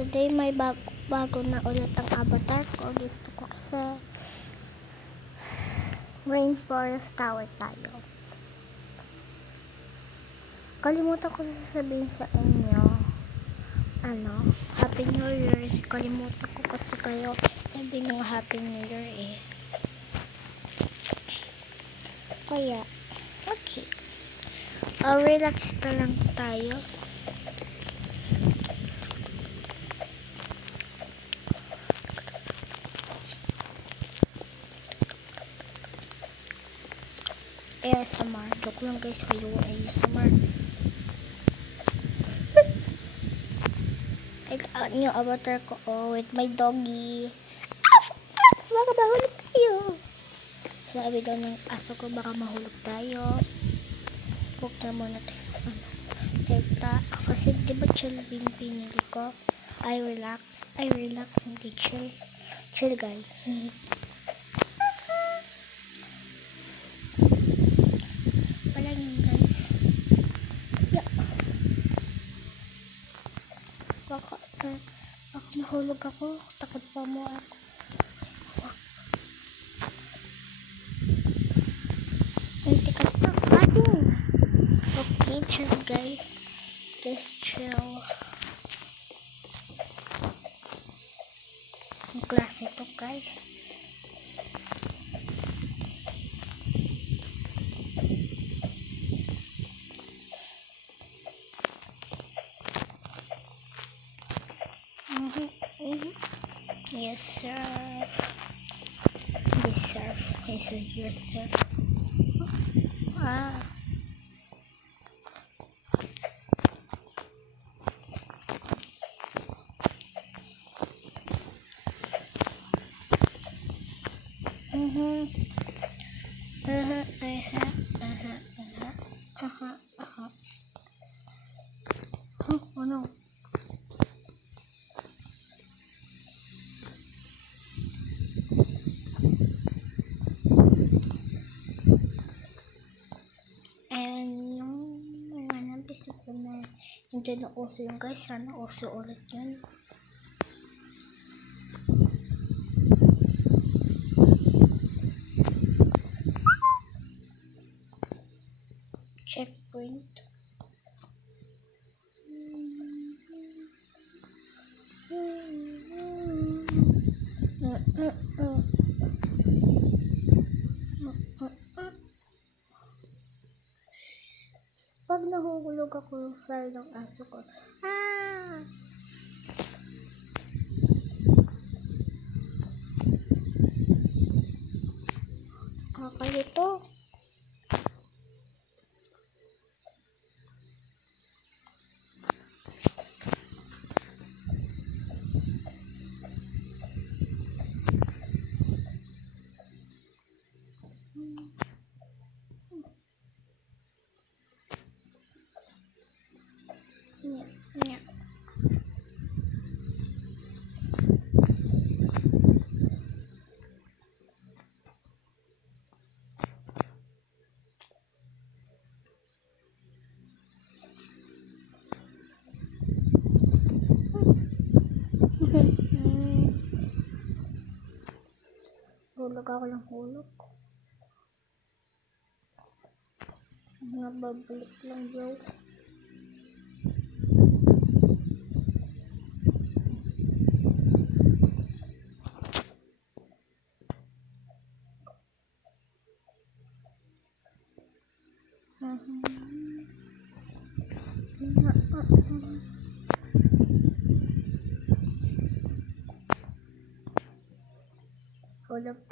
today may bago na ulit ang avatar ko. Gusto ko sa Rainforest Tower tayo. Kalimutan ko sasabihin sa inyo, Happy New Year. Kalimutan ko kasi kayo sabihin ng Happy New Year eh. Kaya, okay. Relax na lang tayo. ASMR. Joke lang guys, kayo ASMR. Yung avatar ko with my doggy. Baka mahulog tayo. Sabi daw ng aso ko, baka mahulog tayo. Huwag na muna tayo. Teka, kasi diba chill pinili ko? I relax, hindi chill. Chill guys. Wala yun guys. Baka mahulog ako. Takot pa mo ako. Teka pa. Okay, chill guys. Just chill. Ang klase to guys. Yes sir. Yes sir. Yes sir. Yes sir. Oh no. And yung mga piso ko na hindi na uso yung guys, sana uso ulit yun. Checkpoint. Pag nahuhulog ako sa ng aso ko. Kakalito. Yeah. Hulog ako ng hulog. Mga babalik lang bro. Hulog.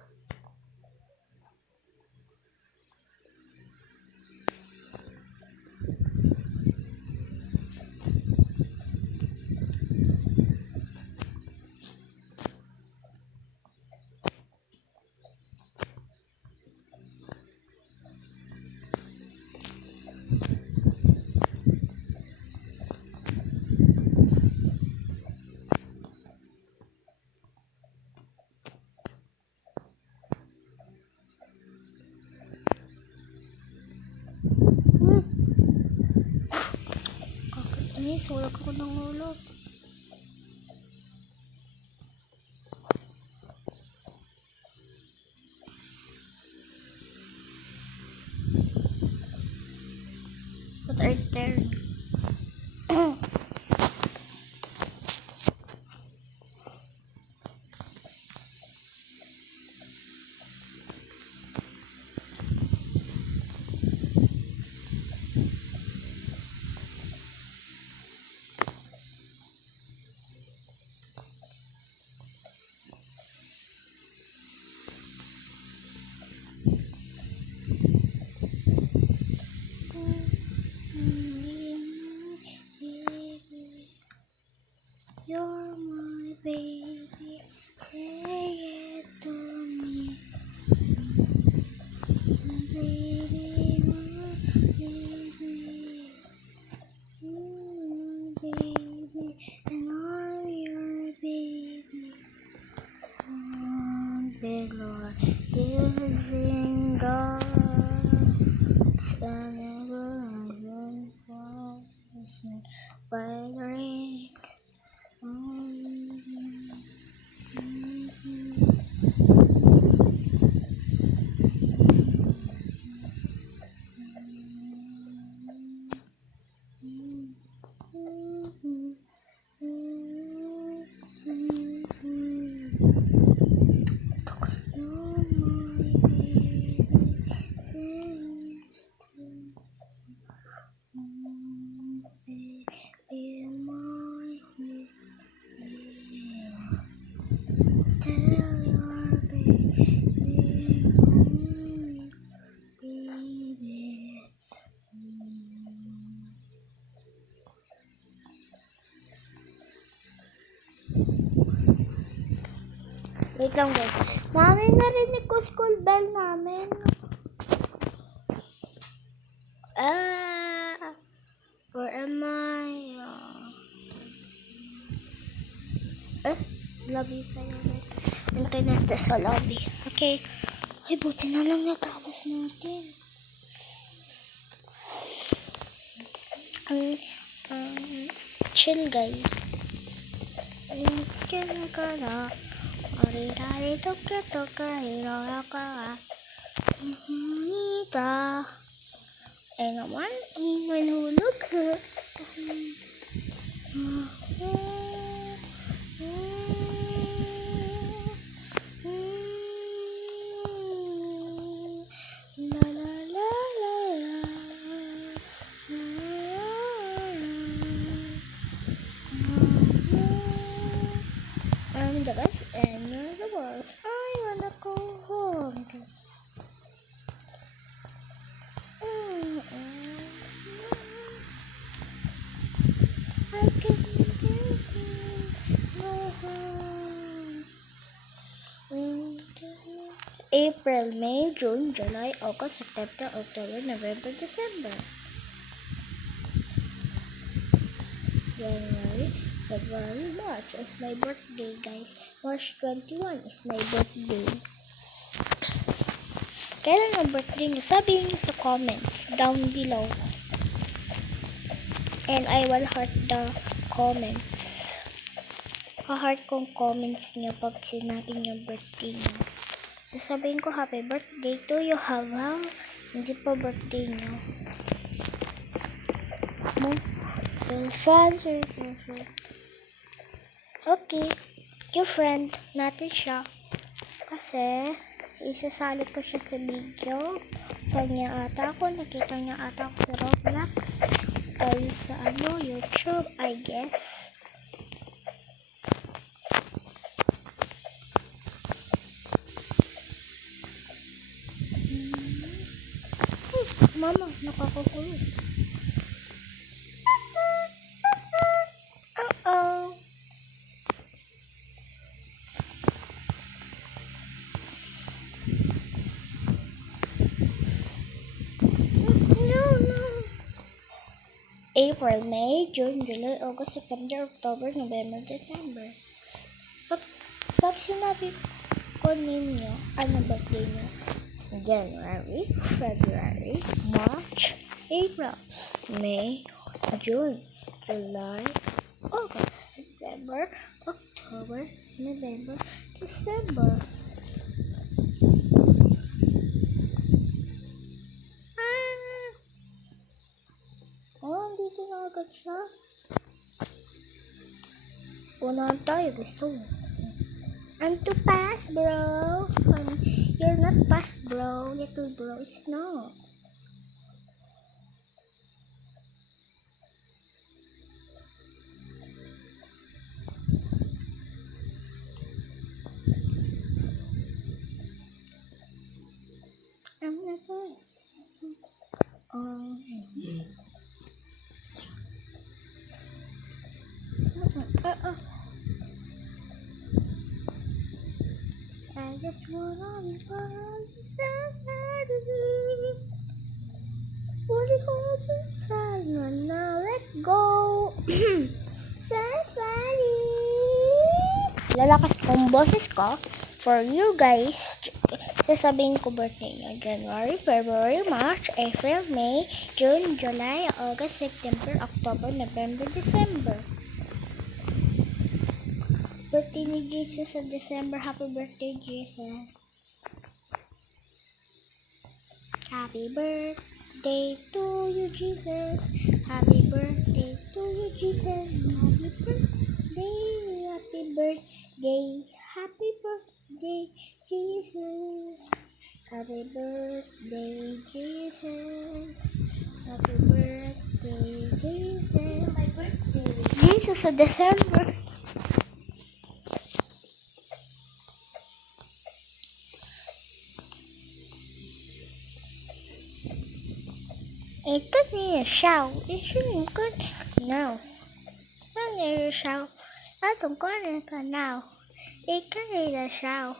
Kakainis, hulog ako ng hulog. staring? You're my baby, say it to me. Baby, my baby, baby, and I'm your baby. Big Lord is in God, and never been by the ring. Wait lang guys. Mami, narinig ko school bell namin. Where am I? Lobby tayo. Hintay natin sa lobby. Okay. Ay, buti na lang natapos natin. Chill guys. Chill ka na. Ari-rari toka-toka hiraka. Ita. Eh naman, manulog. La la la la la. I'm the best and you're the worst. I wanna go home. I can go home. April, May, June, July, August, September, October, November, December. January, February, March is my birthday, guys. March 21 is my birthday. Kailan ang birthday nyo? Sabihin nyo sa comments down below. And I will heart the comments. Ha-heart kong comments nyo pag sinabi nyo birthday nyo. Sasabihin ko happy birthday to you, Hava. Hindi pa birthday nyo. Fans or okay, your friend natin siya kasi isasali ko siya sa video. Fan niya ata ako, nakita niya ata ako sa Roblox o sa YouTube, I guess. Mama, nakakukulong. April, May, June, July, August, September, October, November, December. Pag sinabi ko ninyo, ano birthday nyo? January, February, March, April, May, June, July, August, September, October, November, December. Unahan tayo, gusto mo. I'm too fast, bro. You're not fast, bro. Little bro is not. I'm not fast. I just wanna be part of the society. Fully open, now let go. Society. Lalakas kong boses ko for you guys. Sasabihin ko birthday niya. January, February, March, April, May, June, July, August, September, October, November, December. Birthday ni Jesus sa December. Happy birthday, Jesus. Happy birthday to you, Jesus. Happy birthday to you, Jesus. Happy birthday, happy birthday, happy birthday, Jesus. Happy birthday, Jesus. Happy birthday, Jesus. My birthday. Jesus sa December. It doesn't need a shout. It shouldn't go now. Don't need a shout. I don't got it now. It can need a shout.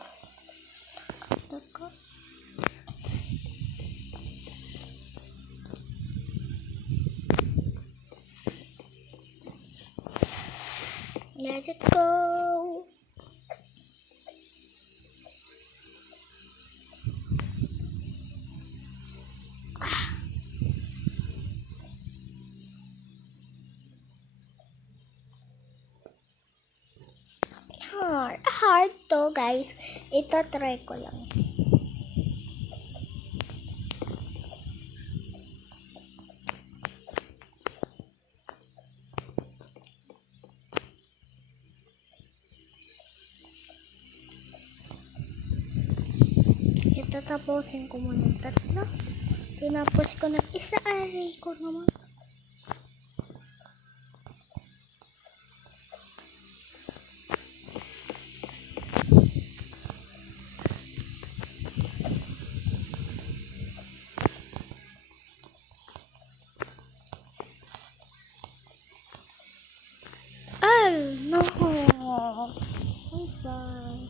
Let it go. Hard to, guys. Ito try ko lang. Ito tapusin ko muna ng 3. Tinapos ko ng isa, aray ko naman. No. I'm sorry.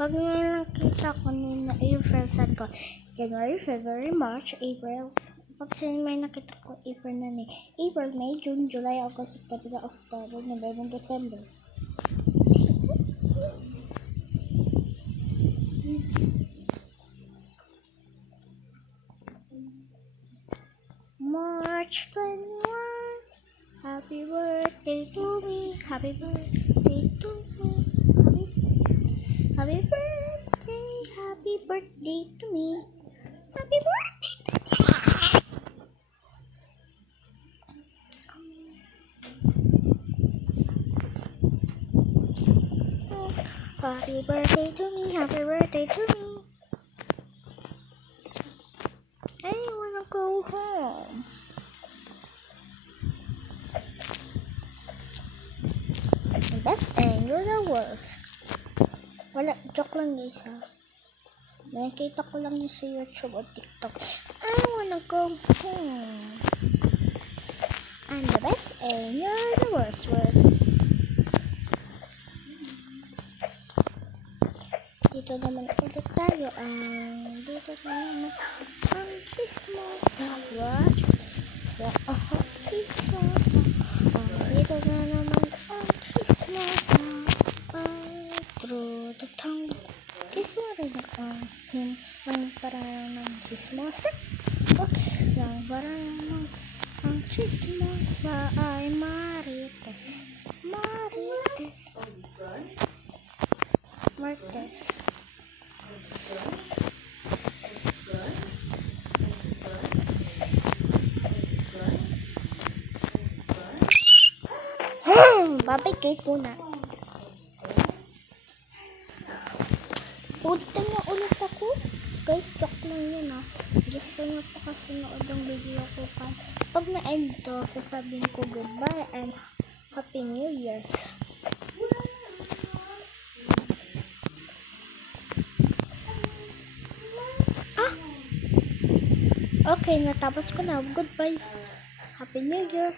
Pag nakita ko na April, sabi ko, January, February, March, April. Pag may nakita ko April na ni April, May, June, July, August, September, October, November, December. March 21. Happy birthday to me. Happy birthday to me. Happy birthday. Happy birthday to me. Happy birthday to me. Happy birthday to me. Happy birthday to me. I wanna go home. The best and you're the worst. Wala, joke lang guys ha. Nakikita ko lang yun sa YouTube o TikTok. I wanna go home. I'm the best and you're the worst. Dito naman ulit tayo dito naman ang Christmas what? Christmas dito na naman ang Christmas through the tongue Christmas ang parang ng Christmas ang parang ang Christmas ay Marites Bye-bye guys muna. Punta niya ulit ako. Guys, joke lang yun ah. Gusto niyo po kasi nood ang video ko pa. Pag na-end to, sasabihin ko goodbye and Happy New Year's. Okay, natapos ko na. Goodbye. Happy New Year.